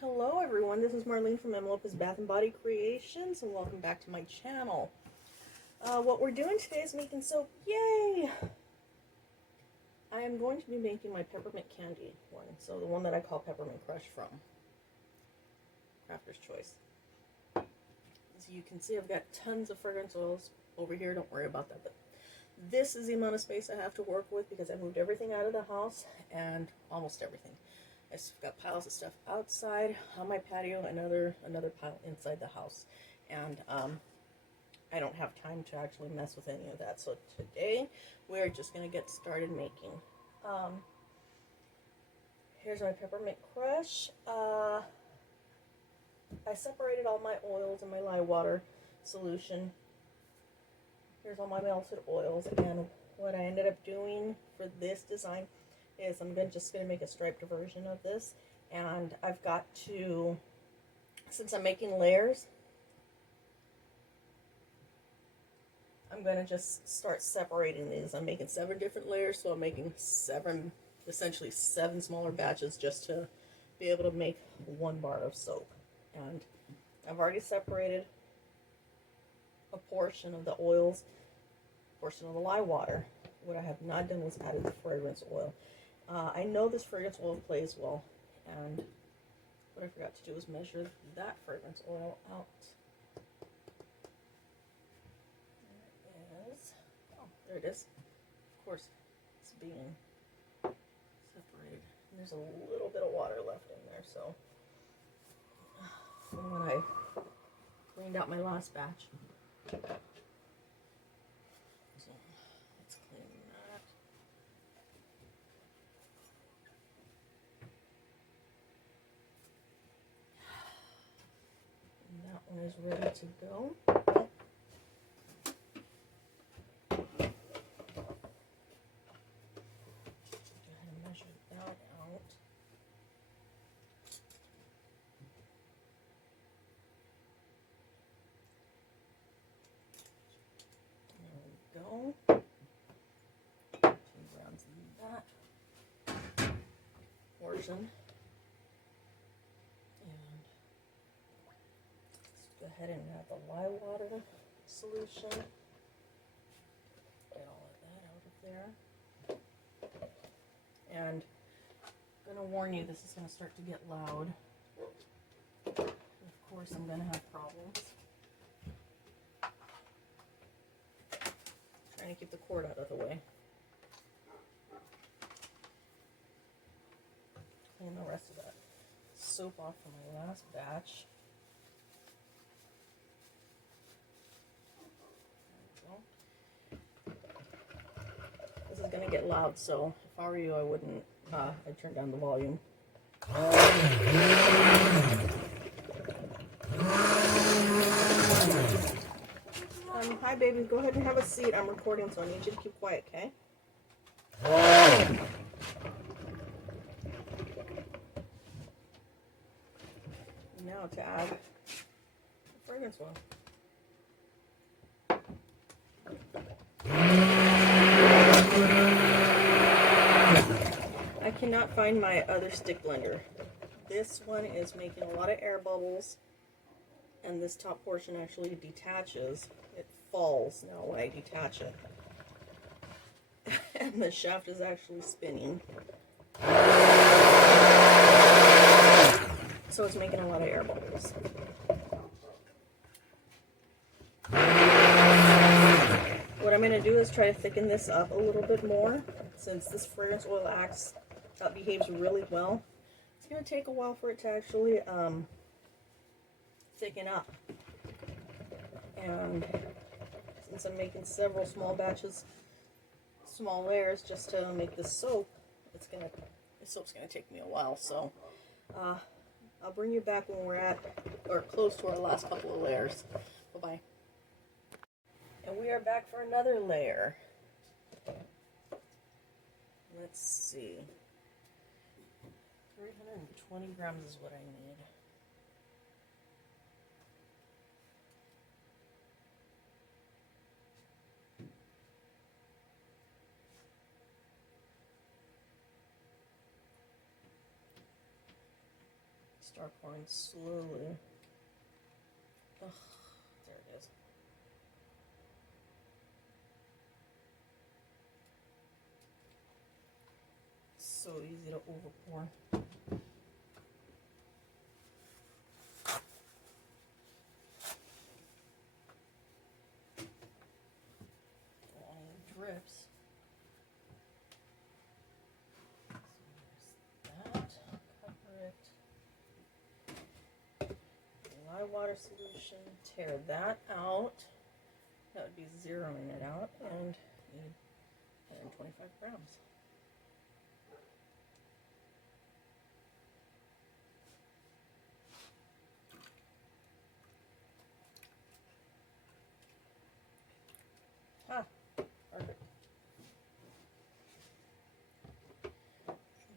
Hello everyone, this is Marlene from Lopez Bath & Body Creations, and welcome back to my channel. What we're doing today is making soap. Yay! I am going to be making my peppermint candy one, so the one that I call Peppermint Crush from Crafter's Choice. As you can see, I've got tons of fragrance oils over here, don't worry about that, but this is the amount of space I have to work with because I moved everything out of the house, and almost everything. I've got piles of stuff outside on my patio, another pile inside the house, and I don't have time to actually mess with any of that. So today we're just going to get started making. Here's my Peppermint Crush. I separated all my oils in my lye-water solution. Here's all my melted oils, and what I ended up doing for this design is I'm just going to make a striped version of this, and I've got to, since I'm making layers, I'm going to just start separating these. I'm making 7 different layers, so I'm making essentially seven smaller batches just to be able to make 1 bar of soap. And I've already separated a portion of the oils, a portion of the lye water. What I have not done was added the fragrance oil. I know this fragrance oil plays well, and what I forgot to do was measure that fragrance oil out. There it is. Of course, it's being separated. And there's a little bit of water left in there, so from when I cleaned out my last batch. So let's clean that. And that one is ready to go. Go. 2 grams of that portion. And let's go ahead and add the lye water solution. Get all of that out of there. And I'm going to warn you, this is going to start to get loud. Of course, I'm going to have problems. Trying to keep the cord out of the way. Clean the rest of that soap off from my last batch. There we go. This is going to get loud, so if I were you, I wouldn't. I'd turn down the volume. Hi, baby. Go ahead and have a seat. I'm recording, so I need you to keep quiet, okay? Now to add the fragrance oil. I cannot find my other stick blender. This one is making a lot of air bubbles, and this top portion actually detaches. It falls now when I detach it. And the shaft is actually spinning. So it's making a lot of air bubbles. What I'm going to do is try to thicken this up a little bit more, since this fragrance oil behaves really well. It's going to take a while for it to actually thicken up. And since I'm making several small batches, small layers just to make this soap, this soap's gonna take me a while. So I'll bring you back when we're at or close to our last couple of layers. Bye bye. And we are back for another layer. Let's see. 320 grams is what I need. Start pouring slowly. Ugh, there it is. So easy to overpour. Drips. So there's that. Cover it. Lye-water solution. Tear that out. That would be zeroing it out, and need 125 grams. Ah, perfect.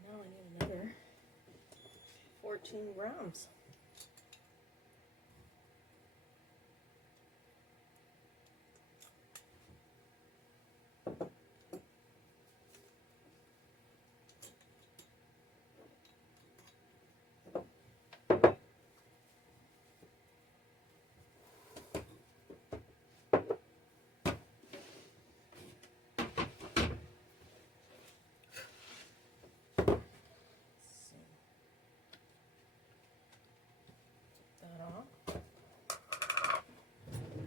Now I need another 14 grams.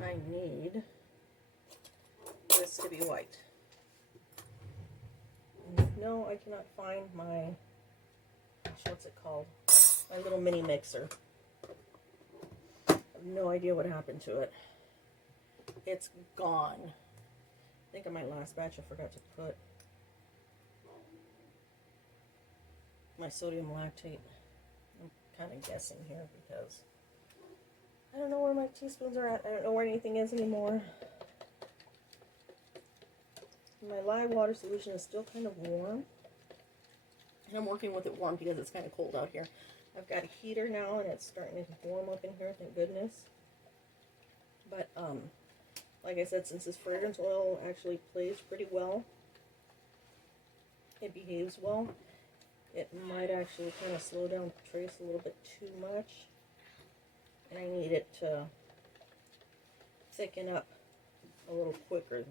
I need this to be white. No, I cannot find my, what's it called? My little mini mixer. I have no idea what happened to it. It's gone. I think on my last batch I forgot to put my sodium lactate. I'm kind of guessing here because I don't know where my teaspoons are at. I don't know where anything is anymore. My lye-water solution is still kind of warm. And I'm working with it warm because it's kind of cold out here. I've got a heater now and it's starting to warm up in here, thank goodness. But, like I said, since this fragrance oil actually plays pretty well, it behaves well, it might actually kind of slow down the trace a little bit too much. And I need it to thicken up a little quicker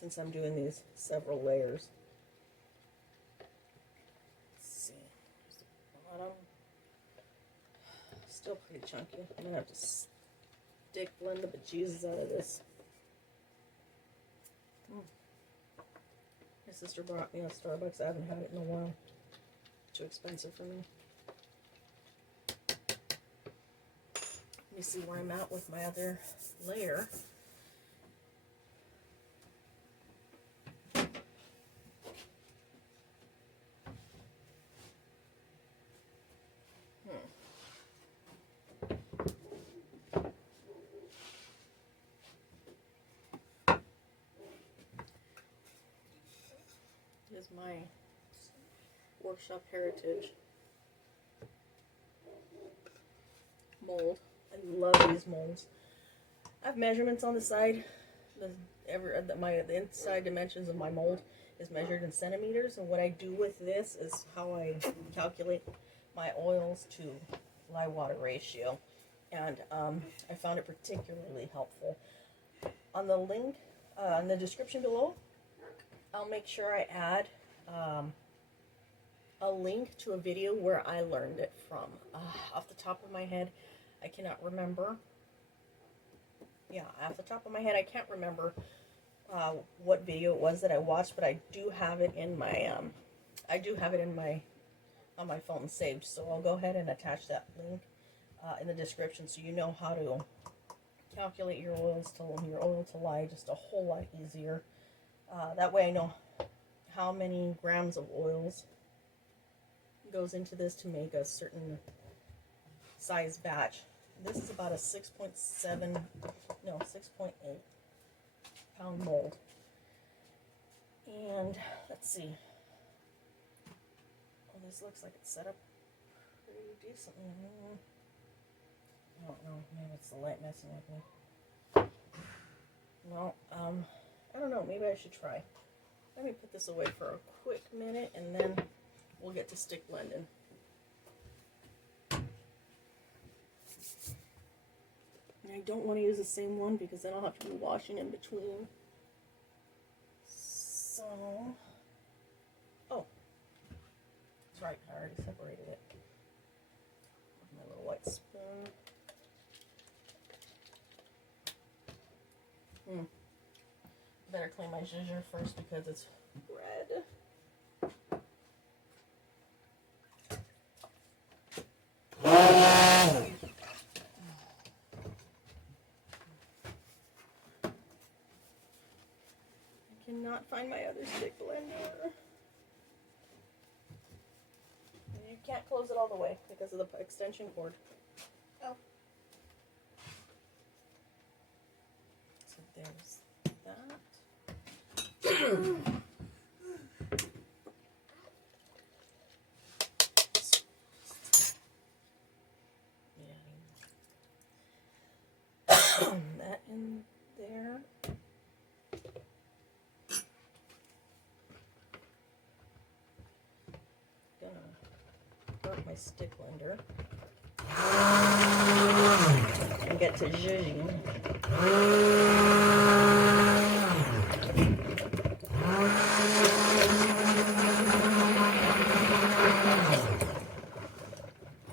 since I'm doing these several layers. Let's see, there's the bottom. Still pretty chunky. I'm gonna have to stick blend the bejesus out of this. My sister brought me a Starbucks. I haven't had it in a while. Too expensive for me. Let me see where I'm at with my other layer. Is my workshop heritage mold. I love these molds. I have measurements on the side. The inside dimensions of my mold is measured in centimeters, and what I do with this is how I calculate my oils to lye-water ratio, and I found it particularly helpful. On the link in the description below, I'll make sure I add a link to a video where I learned it from. Off the top of my head, I cannot remember. Yeah, off the top of my head, I can't remember what video it was that I watched, but I do have it in my on my phone saved. So I'll go ahead and attach that link in the description so you know how to calculate your oil to lye just a whole lot easier. That way I know how many grams of oils goes into this to make a certain size batch. This is about a 6.8 pound mold. And let's see. Oh, this looks like it's set up pretty decently. I don't know, maybe it's the light messing with me. No, I don't know, maybe I should try. Let me put this away for a quick minute and then we'll get to stick blending. I don't want to use the same one because then I'll have to be washing in between. So, oh, that's right, I already separated it with my little white spoon. Better clean my zhuzher first because it's red. Cannot find my other stick blender. You can't close it all the way because of the extension cord. Oh. So there's that. That in there. My stick blender and get to zhuzhing.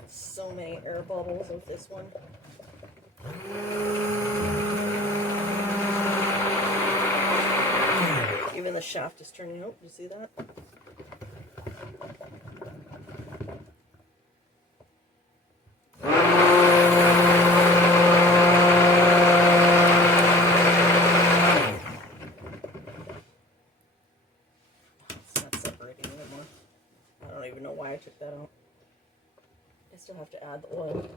So many air bubbles with this one. Even the shaft is turning out. You see that? I took that out. I still have to add the oil.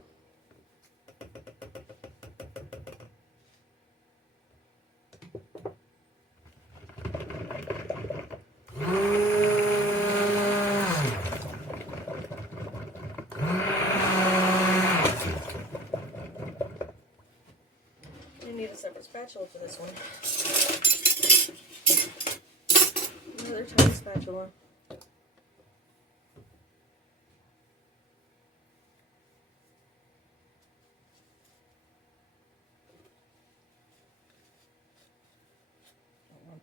I need a separate spatula for this one. Another tiny spatula.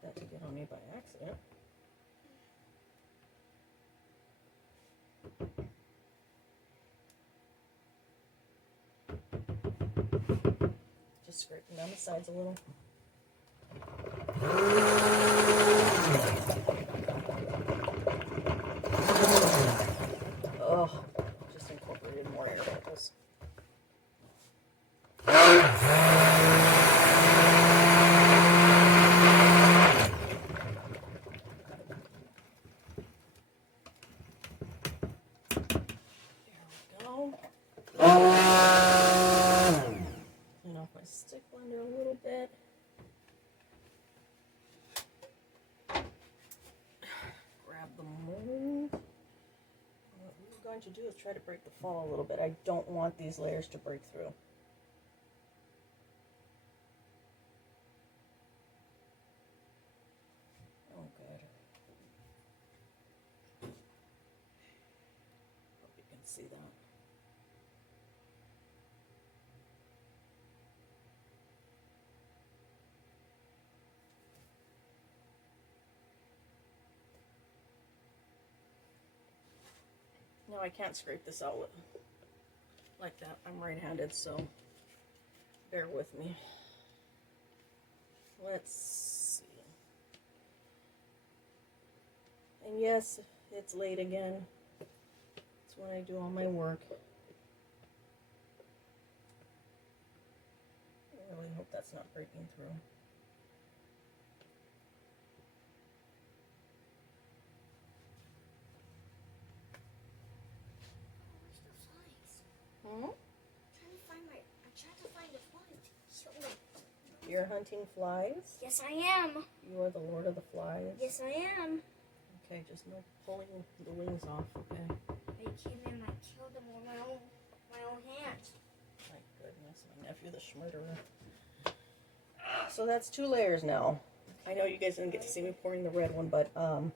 That to get on me by accident. Just scraping down the sides a little. Oh, just incorporated more air bubbles. Clean off my stick blender a little bit. Grab the mold. What we're going to do is try to break the fall a little bit. I don't want these layers to break through. Oh, good. Hope you can see that. No, I can't scrape this out like that. I'm right-handed, so bear with me. Let's see. And yes, it's late again. It's when I do all my work. I really hope that's not breaking through. Hmm? I'm trying to find the flies. You're hunting flies? Yes, I am. You are the lord of the flies? Yes, I am. Okay, just no pulling the wings off, okay? I came in and I killed them with my own hands. My goodness, my nephew, the schmurderer. So that's 2 layers now. I know you guys didn't get to see me pouring the red one, but when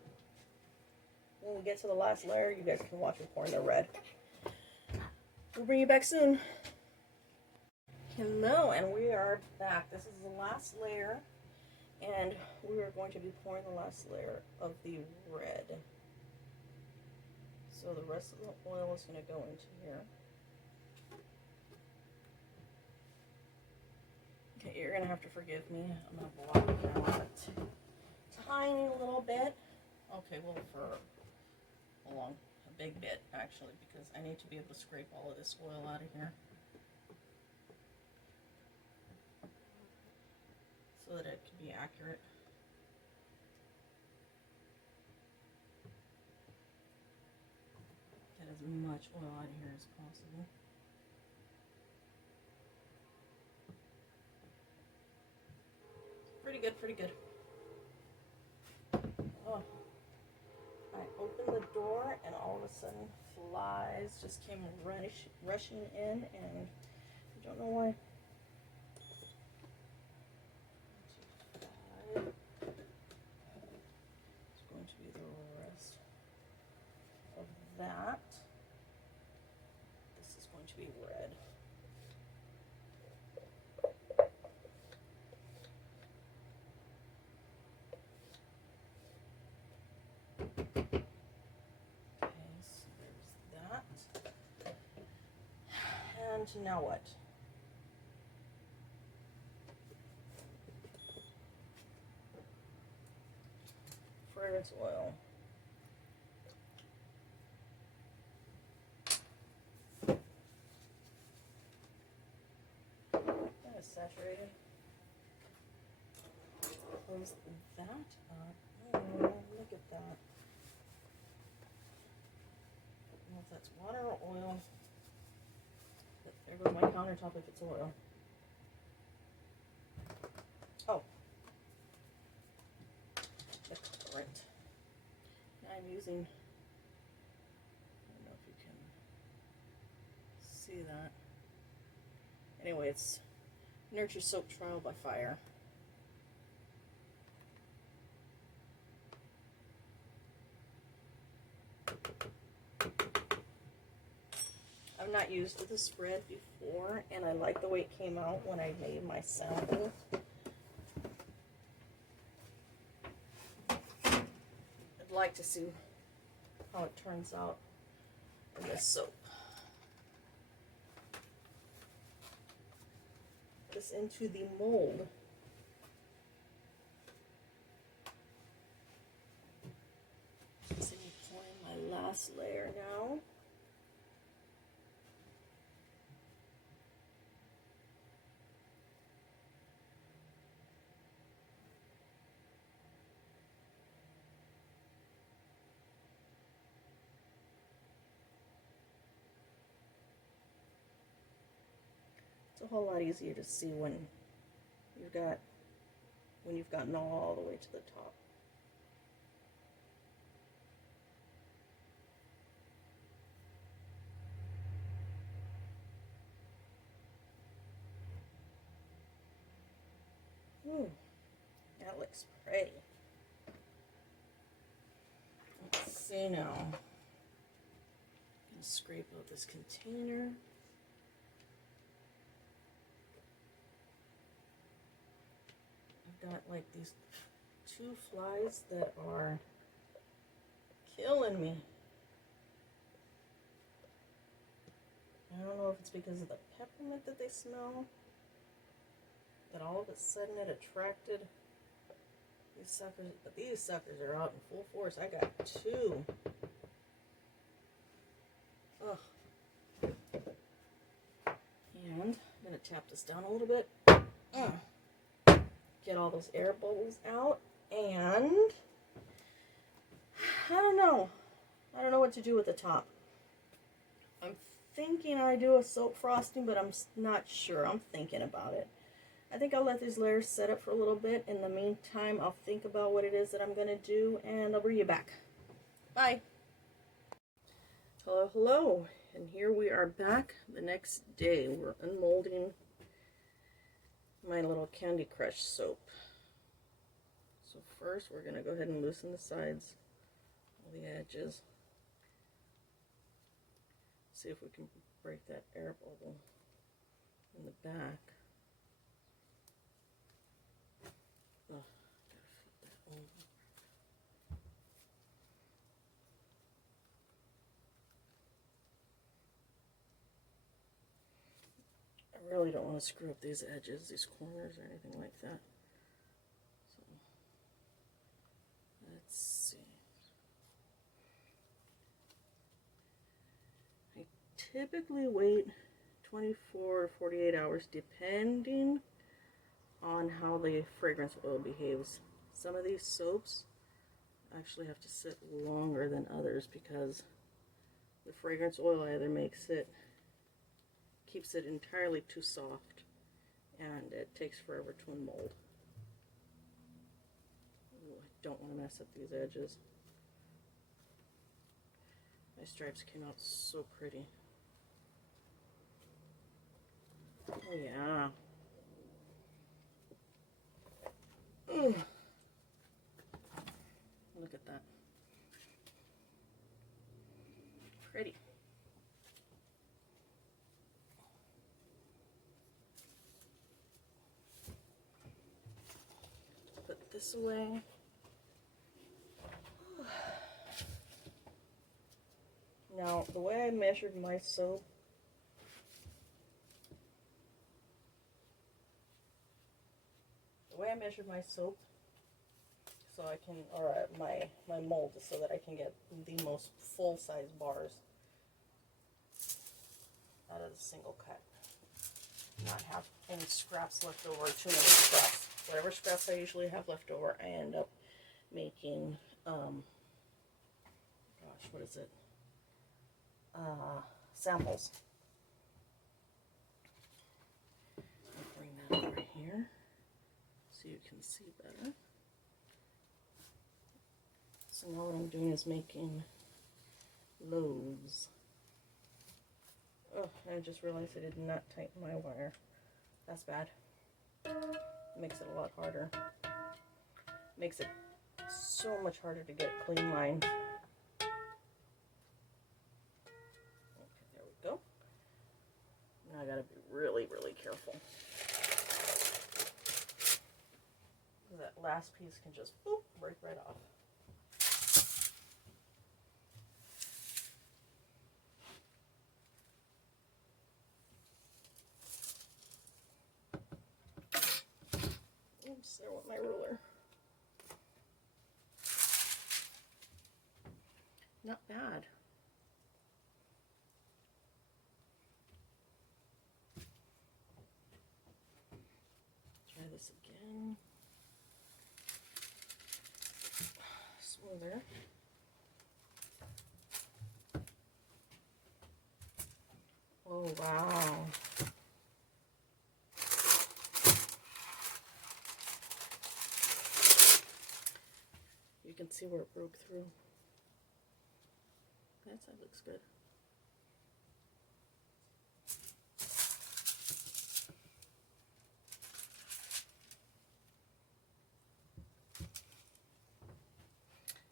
we get to the last layer, you guys can watch me pouring the red. We'll bring you back soon. Hello, and we are back. This is the last layer, and we are going to be pouring the last layer of the red. So the rest of the oil is going to go into here. Okay, you're going to have to forgive me. I'm going to block it out a tiny little bit. Okay, well, for a big bit, actually, because I need to be able to scrape all of this oil out of here, so that it can be accurate. Get as much oil out of here as possible. Pretty good, pretty good. Oh, I opened the door and all of a sudden flies just came rushing in, and I don't know why. It's going to be the rest of that. This is going to be red. And now what? Fragrance oil. That is saturated. Close that up. Oh, look at that. I don't know if that's water or oil. But there goes my countertop if it's oil. Oh. The current. Now I'm using, I don't know if you can see that. Anyway, it's Nurture Soap Trial by Fire. I've not used this spread before, and I like the way it came out when I made my sample. I'd like to see how it turns out in this soap. Put this into the mold. So I'm pouring my last layer now. It's a whole lot easier to see when you've gotten all the way to the top. That looks pretty. Let's see now. I'm gonna scrape out this container. I've got like these 2 flies that are killing me. I don't know if it's because of the peppermint that they smell, that all of a sudden it attracted these suckers, but these suckers are out in full force. I got 2. Ugh. And I'm going to tap this down a little bit. Get all those air bubbles out, and I don't know what to do with the top. I'm thinking I do a soap frosting, but I'm not sure. I'm thinking about it. I think I'll let these layers set up for a little bit. In the meantime, I'll think about what it is that I'm going to do, and I'll bring you back. Bye. Hello, hello. And here we are back the next day. We're unmolding my little Candy Crush soap. So first we're going to go ahead and loosen the sides, all the edges. See if we can break that air bubble. in the back. Oh, gotta flip that over. I really don't want to screw up these edges, these corners, or anything like that. So, let's see. I typically wait 24 to 48 hours depending on how the fragrance oil behaves. Some of these soaps actually have to sit longer than others because the fragrance oil either keeps it entirely too soft, and it takes forever to unmold. Ooh, I don't want to mess up these edges. My stripes came out so pretty. Oh yeah. Ugh. Look at that. Pretty. Put this away. Now, the way I measured my soap, so I can, or my mold, so that I can get the most full-size bars out of the single cut. Not have any scraps left over, too many scraps. Whatever scraps I usually have left over, I end up making, gosh, what is it? Samples. I'll bring that over here so you can see better. So now what I'm doing is making loaves. Oh, I just realized I did not tighten my wire. That's bad. Makes it a lot harder. Makes it so much harder to get clean lines. Okay, there we go. Now I gotta be really, really careful. That last piece can just boop, break right off. Oops, there went my ruler. Not bad. Try this again. Smoother. Oh, wow. You can see where it broke through. That side looks good.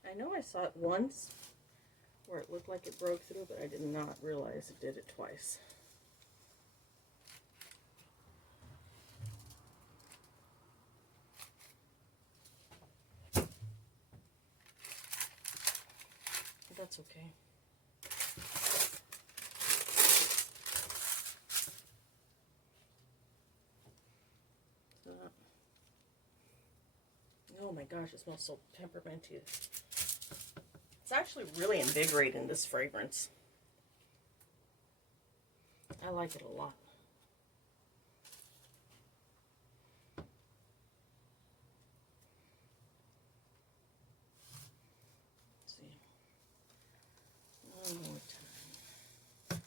I know I saw it once where it looked like it broke through, but I did not realize it did it twice. But that's okay. So, oh my gosh, it smells so pepperminty. It's actually really invigorating, this fragrance. I like it a lot. Let's see. One more time.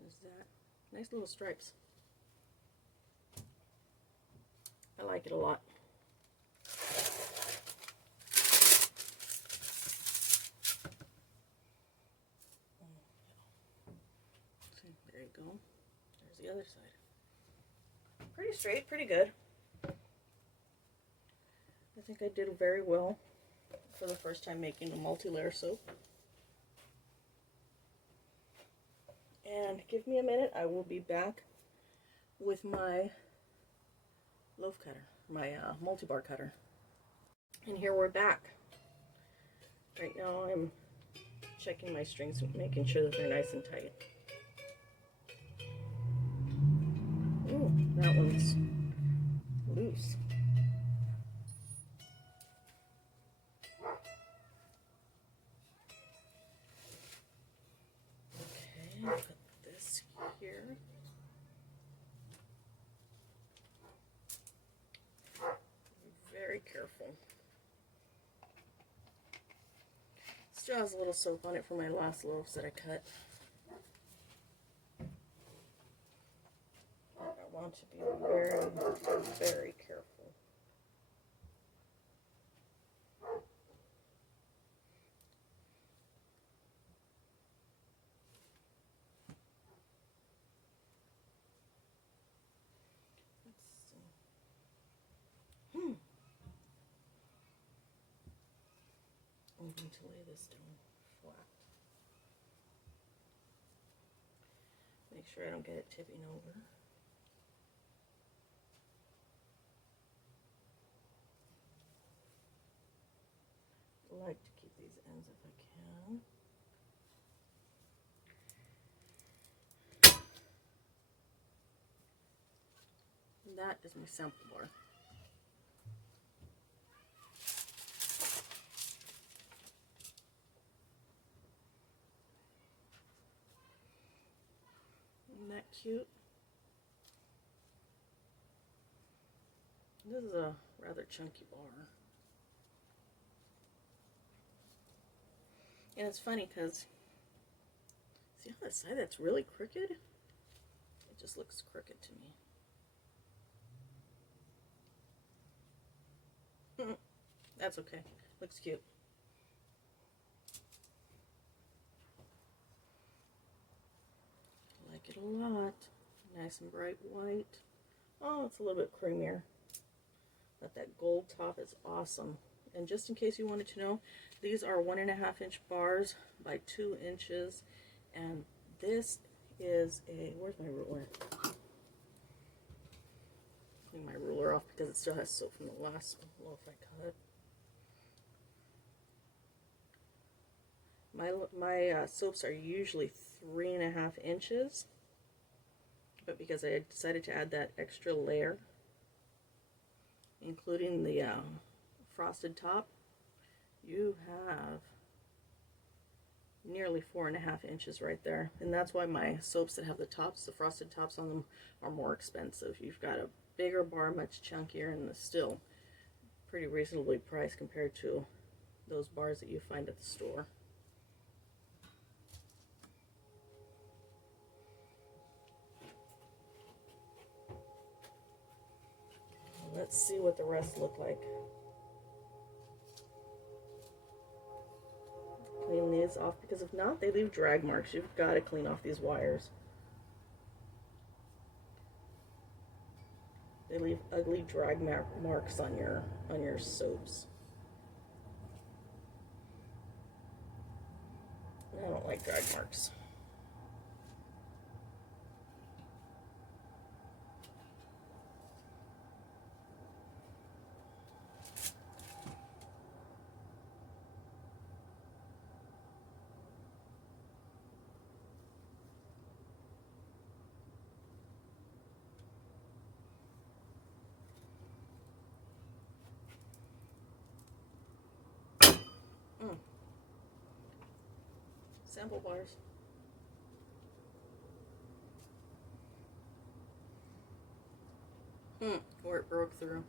There's that. Nice little stripes. I like it a lot. There you go. There's the other side. Pretty straight, pretty good. I think I did very well for the first time making a multi-layer soap. And give me a minute, I will be back with my loaf cutter, my multi-bar cutter. And here we're back. Right now I'm checking my strings, making sure that they're nice and tight. Ooh, that one's loose. Okay, put this here. Be very careful. Still has a little soap on it from my last loaves that I cut. I want to be very, very careful. Let's see. I'm going to lay this down flat. Make sure I don't get it tipping over. I like to keep these ends if I can. And that is my sample bar. Isn't that cute? This is a rather chunky bar. And it's funny because, see on the side that's really crooked? It just looks crooked to me. That's okay. Looks cute. I like it a lot. Nice and bright white. Oh, it's a little bit creamier. But that gold top is awesome. And just in case you wanted to know, these are 1.5 inch bars by 2 inches. And this is a, where's my ruler? Clean my ruler off because it still has soap from the last loaf I cut. My soaps are usually 3.5 inches. But because I decided to add that extra layer, including the frosted top, you have nearly 4.5 inches right there. And that's why my soaps that have the tops, the frosted tops on them, are more expensive. You've got a bigger bar, much chunkier, and it's still pretty reasonably priced compared to those bars that you find at the store. Let's see what the rest look like. Clean these off because if not, they leave drag marks. You've got to clean off these wires. They leave ugly drag marks on your soaps. I don't like drag marks. Sample bars. Where it broke through.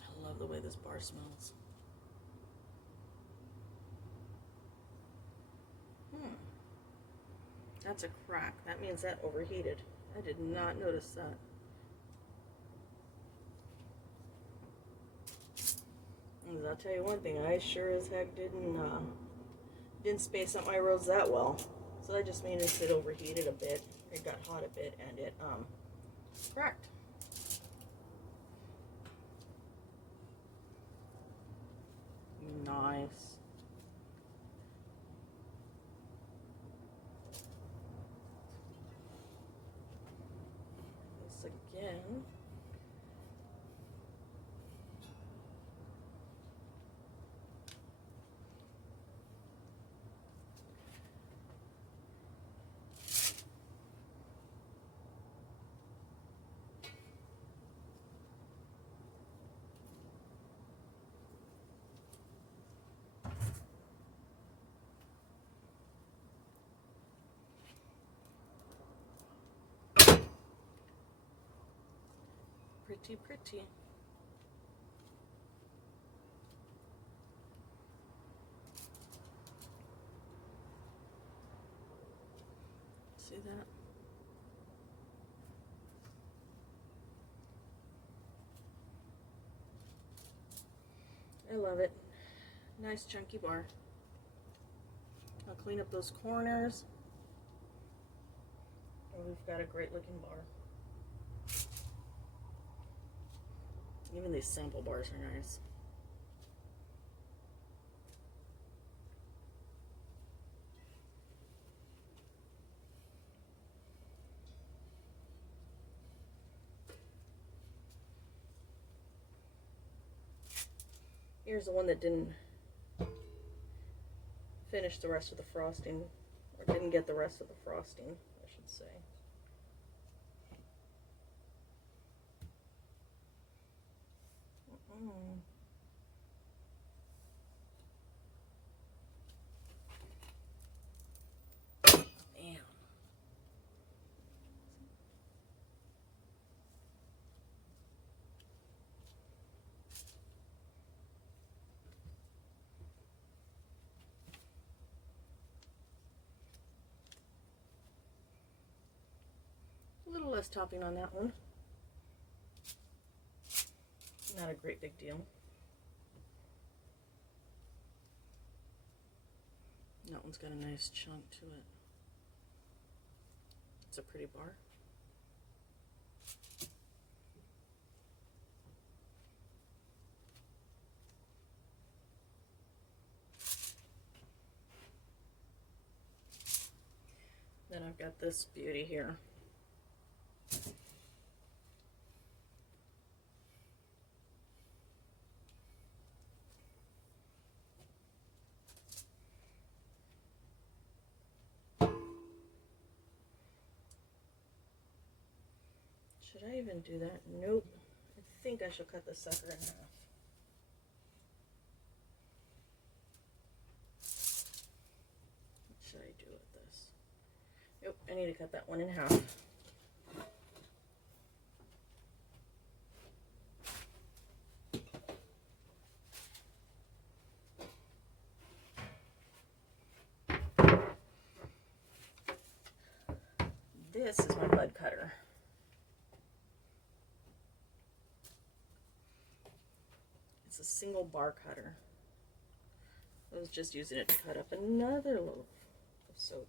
I love the way this bar smells. That's a crack. That means that overheated. I did not notice that. And I'll tell you one thing, I sure as heck didn't space out my rows that well. So that just means it overheated a bit. It got hot a bit and it cracked. Nice. This again. Pretty, pretty. See that? I love it. Nice chunky bar. I'll clean up those corners. And we've got a great looking bar. Even these sample bars are nice. Here's the one that didn't finish the rest of the frosting, or didn't get the rest of the frosting, I should say. Damn. A little less topping on that one. Not a great big deal. That one's got a nice chunk to it. It's a pretty bar. Then I've got this beauty here. Should I even do that? Nope. I think I should cut this sucker in half. What should I do with this? Nope, I need to cut that one in half. This is my bud cutter. It's a single bar cutter. I was just using it to cut up another loaf of soap.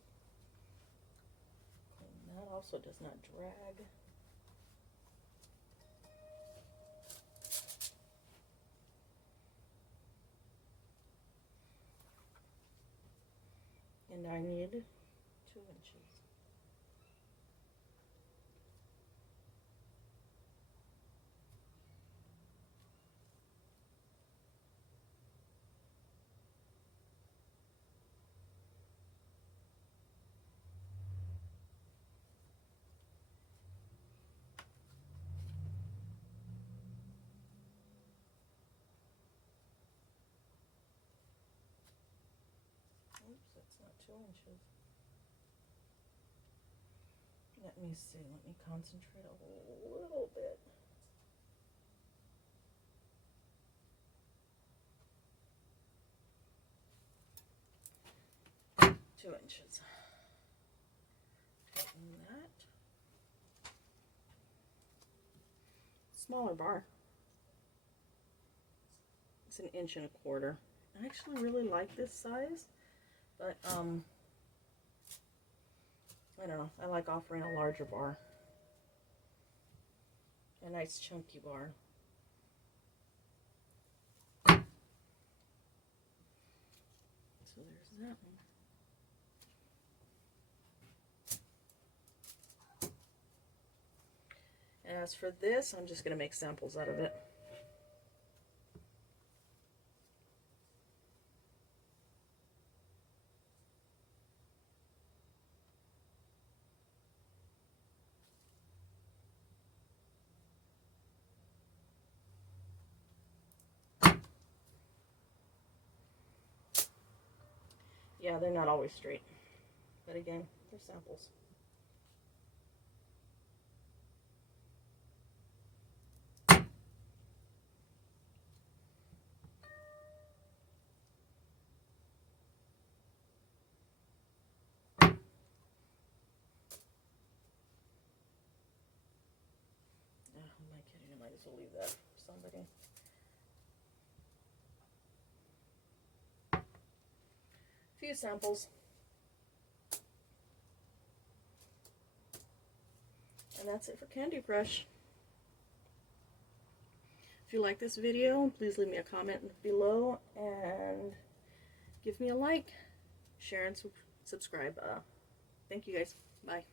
And that also does not drag. And I need 2 inches. Oops, that's not 2 inches. Let me see, let me concentrate a little bit. Two inches. Tighten that. Smaller bar. It's 1 1/4 inches. I actually really like this size, but I don't know, I like offering a larger bar. A nice chunky bar. that one. As for this, I'm just going to make samples out of it. Yeah, they're not always straight, but again, they're samples. Who am I kidding? I might as well leave that for somebody. A few samples. And that's it for Candy Crush. If you like this video, please leave me a comment below and give me a like, share, and subscribe. Thank you guys. Bye.